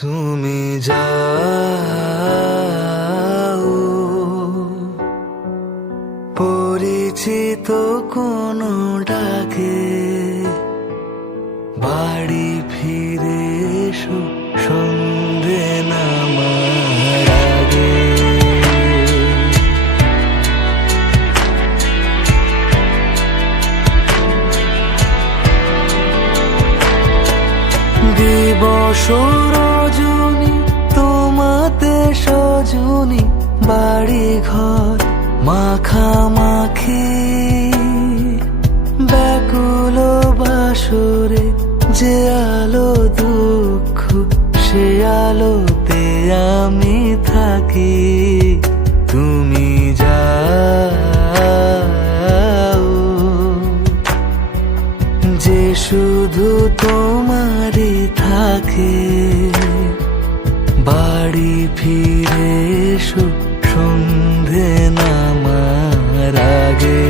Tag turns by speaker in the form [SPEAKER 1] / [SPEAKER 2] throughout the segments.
[SPEAKER 1] তুমি যাও। পরিচিত কোনো ডাকে দিবস রজনী তোমাতে সজনী বাড়ি ঘর মাখামাখি। ব্যাকুল বাসরে যে আলো দুঃখ, সে আলোতে আমি থাকি। যে শুধু তোমারই থাকে। বাড়ি ফিরে এসো, সন্ধে নামার আগে।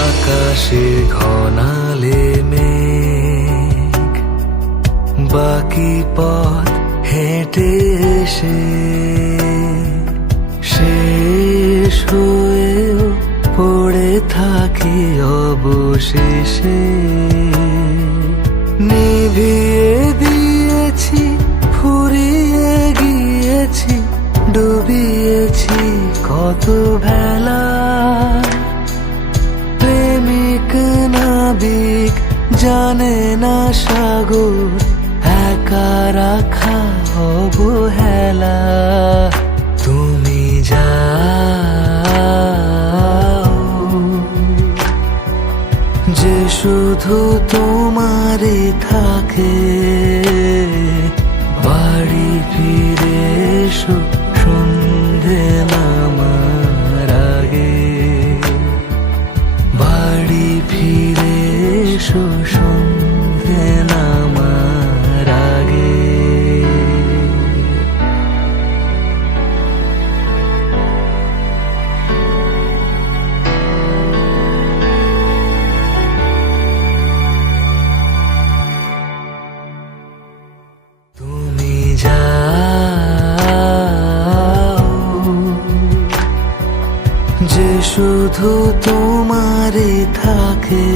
[SPEAKER 1] আকাশে ঘনালে মেঘ, বাকি পথ হেঁটে এসে শেষ হয়েও পড়ে থাকি অবশেষে। নিভিয়ে দিয়েছি, ফুরিয়ে গিয়েছি, ডুবিয়েছি কত ভেলা। প্রেমিক নাবিক জানে না সাগর একা রাখা অবহেলা তুমি যাও। যে শুধু তোমারে থাকে, বাড়ি ফিরে এসো সন্ধে নামার আগে। বাড়ি ফিরে এসো সন্ধে নামার আগে তুমি যাও যে শুধু তোমারে থাকে।